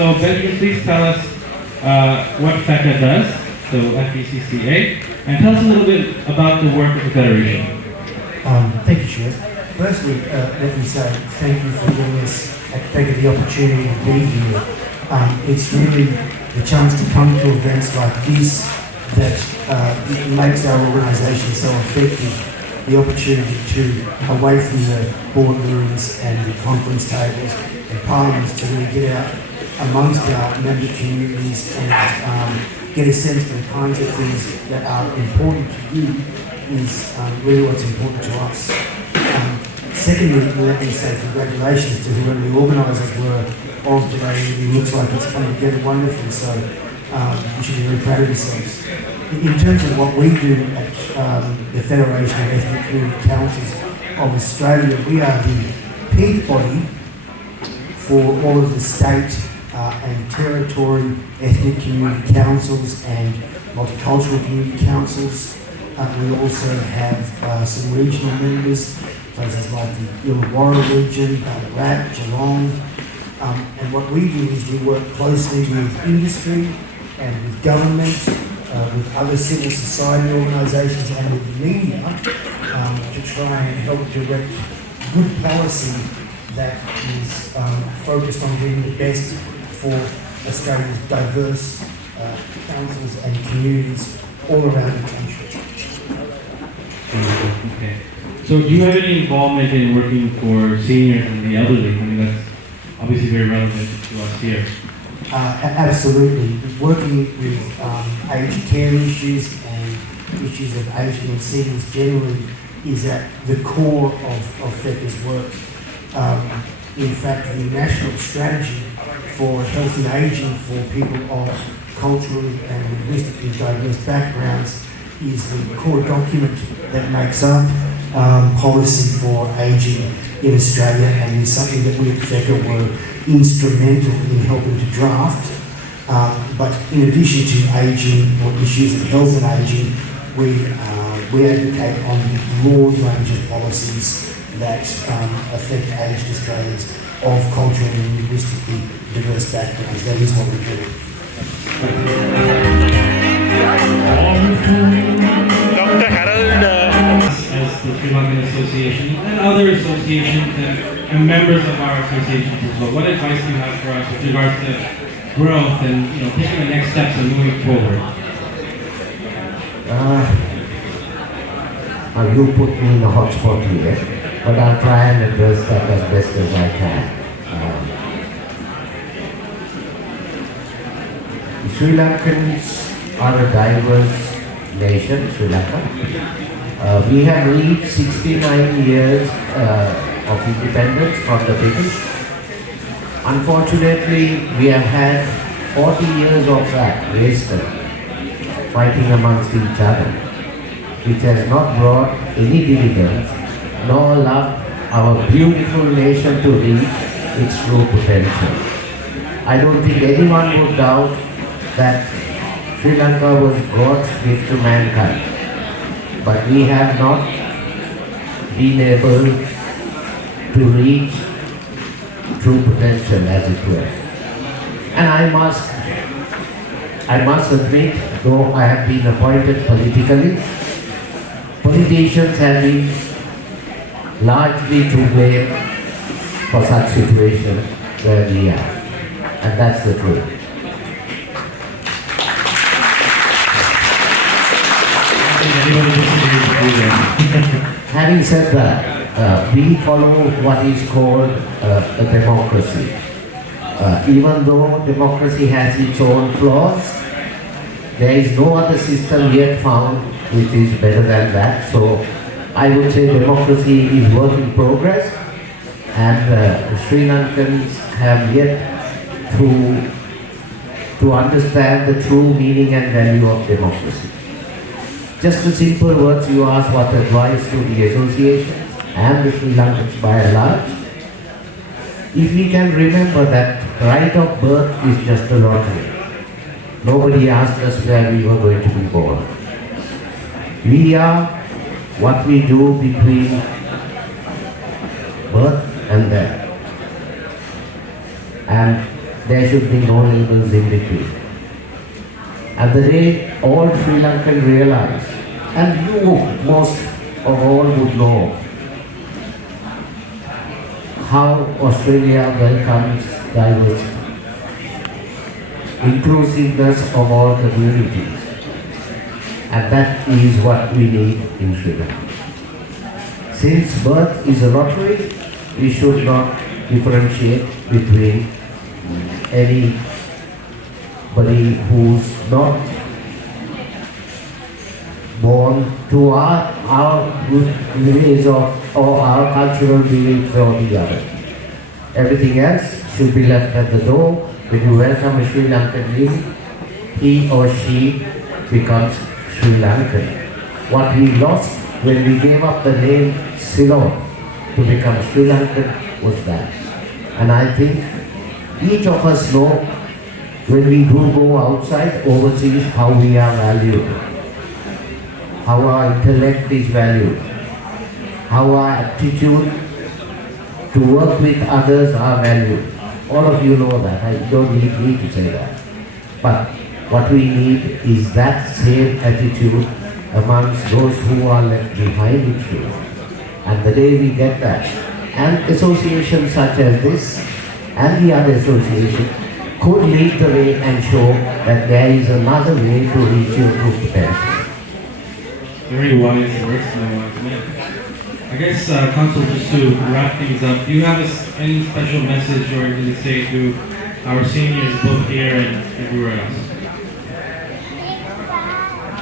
So Benjamin, please tell us what FECA does, so FECCA, and tell us a little bit about the work of the Federation. Thank you, Chair. Firstly, let me say thank you for giving us at FECA the opportunity to be here. It's really the chance to come to events like this that makes our organisation so effective. The opportunity to, away from the boardrooms and the conference tables and parliaments, to really get out amongst our member communities and get a sense for the kinds of things that are important to you is really what's important to us. Secondly, let me say congratulations to whoever the organisers were of today. It looks like it's come together wonderfully, so you should be very proud of yourselves. In terms of what we do at the Federation of Ethnic Community Councils of Australia, we are the peak body for all of the state and territory ethnic community councils and multicultural community councils. We also have some regional members, places like the Illawarra region, Ballarat, Geelong. And what we do is we work closely with industry and with government, with other civil society organisations and with the media to try and help direct good policy that is focused on getting the best for Australia's diverse councils and communities all around the country. Okay. So do you have any involvement in working for seniors and the elderly? I mean, that's obviously very relevant to us here. Absolutely. Working with aged care issues and issues of aging and seniors generally is at the core of FECA's work. In fact, the national strategy for healthy aging for people of culturally and linguistically diverse backgrounds is the core document that makes up policy for aging in Australia, and is something that we at FECA were instrumental in helping to draft. But in addition to aging or issues of health and aging, we advocate on the broad range of policies that affect aged Australians of culturally and linguistically diverse backgrounds. That is what we do. Dr. Harold. As the Sri Lankan Association and other associations and members of our associations as well, what advice do you have for us with regards to growth and taking the next steps and moving forward? You put me in a hot spot here, but I'll try and address that as best as I can. Sri Lankans are a diverse nation, Sri Lanka. We have reached 69 years of independence from the British. Unfortunately, we have had 40 years of that wasted fighting amongst each other, which has not brought any dividends nor allowed our beautiful nation to reach its true potential. I don't think anyone would doubt that Sri Lanka was God's gift to mankind. But we have not been able to reach true potential, as it were. And I must admit, though I have been appointed politically, politicians have been largely to blame for such situation where we are. And that's the truth. Having said that, we follow what is called a democracy. Even though democracy has its own flaws, there is no other system yet found which is better than that. So I would say democracy is work in progress, and Sri Lankans have yet to understand the true meaning and value of democracy. Just a simple words, you ask what advice to the association and the Sri Lankans by and large. If we can remember that right of birth is just a lottery. Nobody asked us where we were going to be born. We are what we do between birth and death. And there should be no labels in between. And the day all Sri Lankan realize, and you most of all would know, how Australia welcomes diversity, inclusiveness of all communities. And that is what we need in Sri Lanka. Since birth is a lottery, we should not differentiate between anybody who's not born to our ways of or our cultural beliefs or the other. Everything else should be left at the door. When you welcome a Sri Lankan in, he or she becomes Sri Lankan. What we lost when we gave up the name Ceylon to become Sri Lankan was that. And I think each of us know when we do go outside, overseas, how we are valued, how our intellect is valued, how our attitude to work with others are valued. All of you know that. I don't need me to say that. But what we need is that same attitude amongst those who are left behind in Sri Lanka. And the day we get that, and associations such as this and the other association could lead the way and show that there is another way to reach your true potential. Very wise words, my wise man. I guess, Council, just to wrap things up, do you have any special message or anything to say to our seniors both here and everywhere else?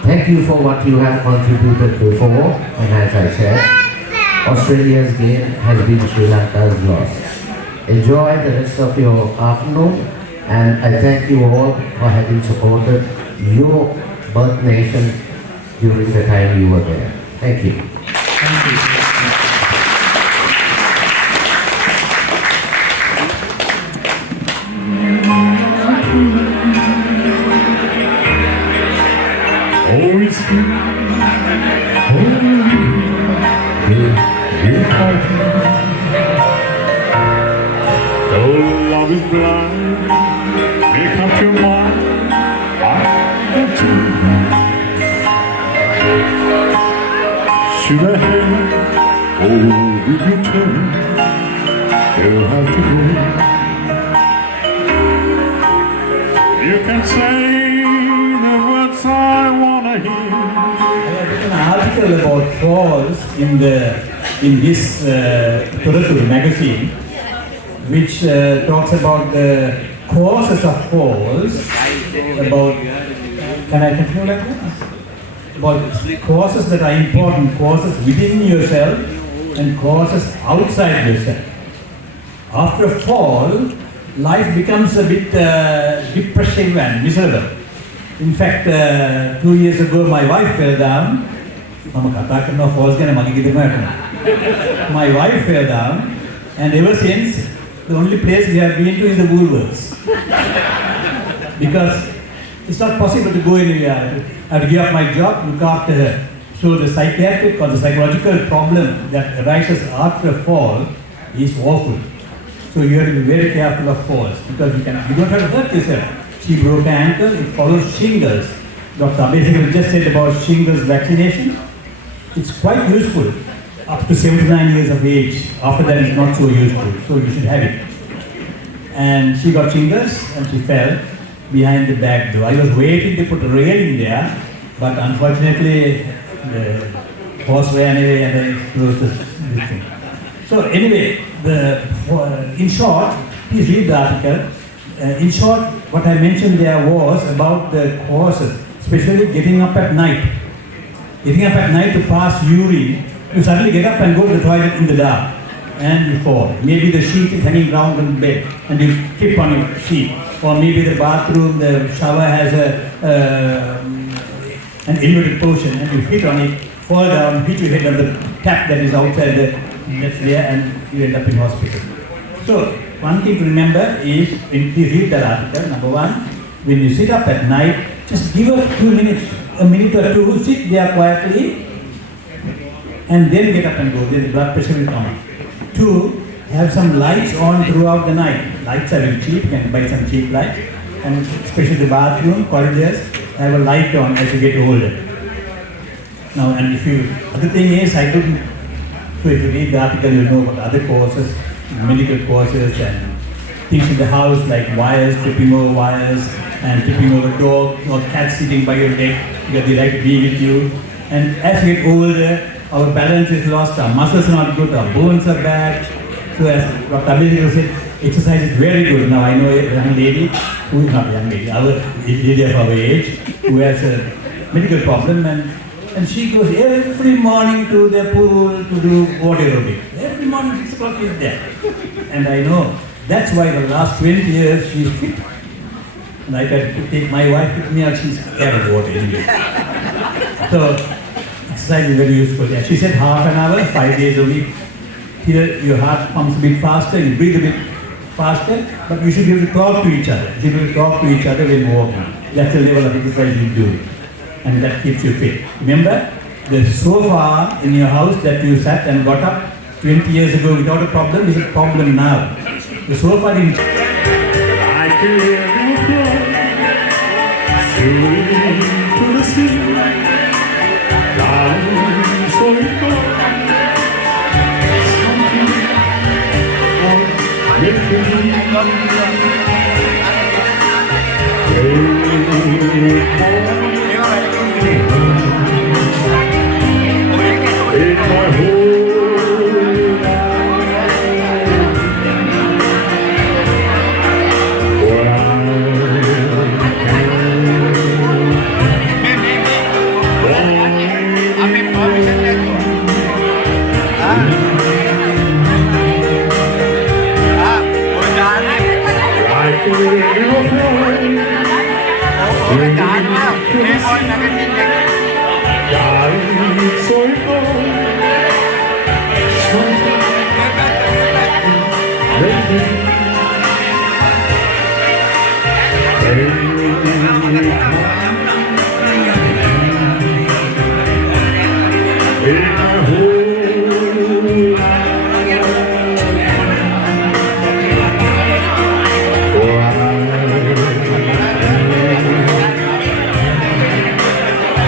Thank you for what you have contributed before, and as I said, Australia's gain has been Sri Lanka's loss. Enjoy the rest of your afternoon, and I thank you all for having supported your birth nation during the time you were there. Thank you. Thank you. Always be, though love is blind, make up your mind, I have to. Should I have, or will you turn, you'll have to go. You can say the words I wanna hear. I have written an article about falls in this Turatu magazine, which talks about the causes of falls. About, can I continue like that? About causes that are important, causes within yourself and causes outside yourself. After a fall, life becomes a bit depressive and miserable. In fact, 2 years ago, my wife fell down. My wife fell down, and ever since, the only place we have been to is the Woolworths. Because it's not possible to go anywhere. I have to give up my job, look after her. So the psychiatric or the psychological problem that arises after a fall is awful. So you have to be very careful of falls, because you don't have to hurt yourself. She broke her ankle, it follows shingles. Dr. basically just said about shingles vaccination. It's quite useful up to 79 years of age. After that it's not so useful, so you should have it. And she got shingles and she fell behind the back door. I was waiting to put a railing there, but unfortunately the horse ran away and I closed this thing. So anyway, in short, please read the article. In short, what I mentioned there was about the causes, especially getting up at night. Getting up at night to pass urine, you suddenly get up and go to the toilet in the dark and you fall. Maybe the sheet is hanging round on the bed and you trip on your sheet. Or maybe the bathroom, the shower has an inverted portion and you hit on it, fall down, hit your head on the tap that is outside that's there, and you end up in hospital. So one thing to remember is, when you read that article, number one, when you sit up at night, just give up 2 minutes, a minute or two, sit there quietly, and then get up and go. Then the blood pressure will come up. Two, have some lights on throughout the night. Lights are very cheap, you can buy some cheap lights. And especially the bathroom, corridors, have a light on as you get older. Now, and other thing is, so if you read the article, you'll know about other courses, medical courses and things in the house like wires, tripping over wires, and tripping over dogs or cats sitting by your leg because they like to be with you. And as we get older, our balance is lost, our muscles are not good, our bones are bad. So as Dr. Abhijit said, exercise is very good. Now I know a young lady, who is not a young lady, our lady of our age, who has a medical problem and she goes every morning to the pool to do water aerobics. Every morning 6 o'clock is there. And I know that's why the last 20 years she's fit. And I tried to take my wife with me and she's scared of water anyway. So exercise is very useful. Yeah, she said half an hour, 5 days a week. Here your heart pumps a bit faster, you breathe a bit faster, but you should be able to talk to each other. You should be able to talk to each other when walking. That's the level of exercise you do. And that keeps you fit. Remember, the sofa in your house that you sat and got up 20 years ago without a problem is a problem now. The sofa didn't. I can hear you cry, to the sea, down so it goes.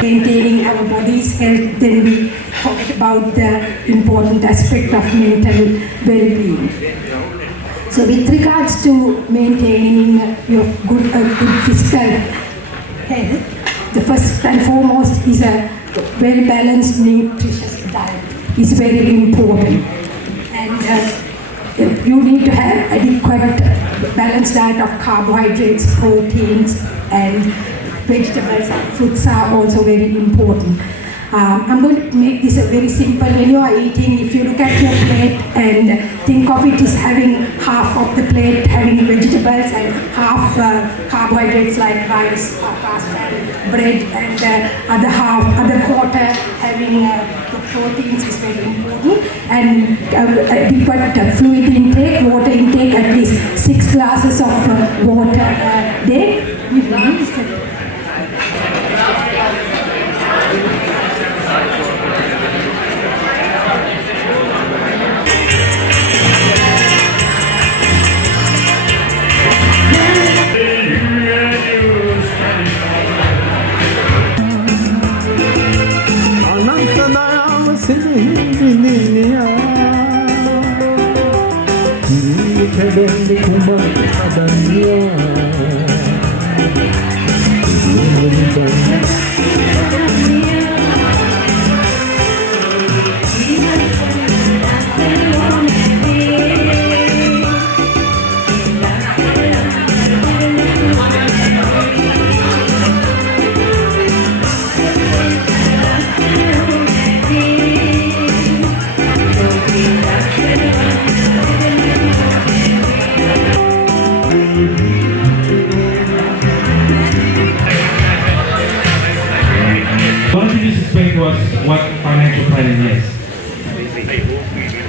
Maintaining our body's health, then we talked about the important aspect of mental well-being. So with regards to maintaining your good physical health, the first and foremost is a well-balanced, nutritious diet is very important. And you need to have adequate balanced diet of carbohydrates, proteins, and vegetables and fruits are also very important. I'm going to make this very simple. When you are eating, if you look at your plate and think of it as having half of the plate having vegetables and half carbohydrates like rice, pasta, bread, and other quarter having the proteins is very important. And adequate fluid intake, water intake, at least 6 glasses of water a day. Why don't you just explain to us what financial planning is?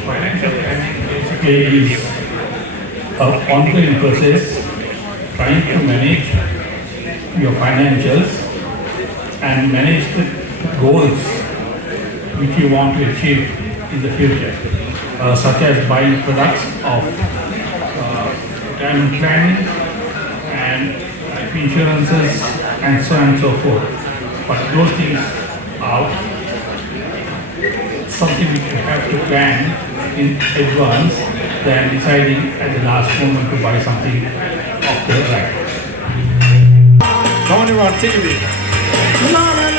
Financial planning basically is an ongoing process trying to manage your financials and manage the goals which you want to achieve in the future. such as buying products of retirement planning and life insurances and so on and so forth. But those things are something which you have to plan in advance than deciding at the last moment to buy something off the rack. Tony on TV.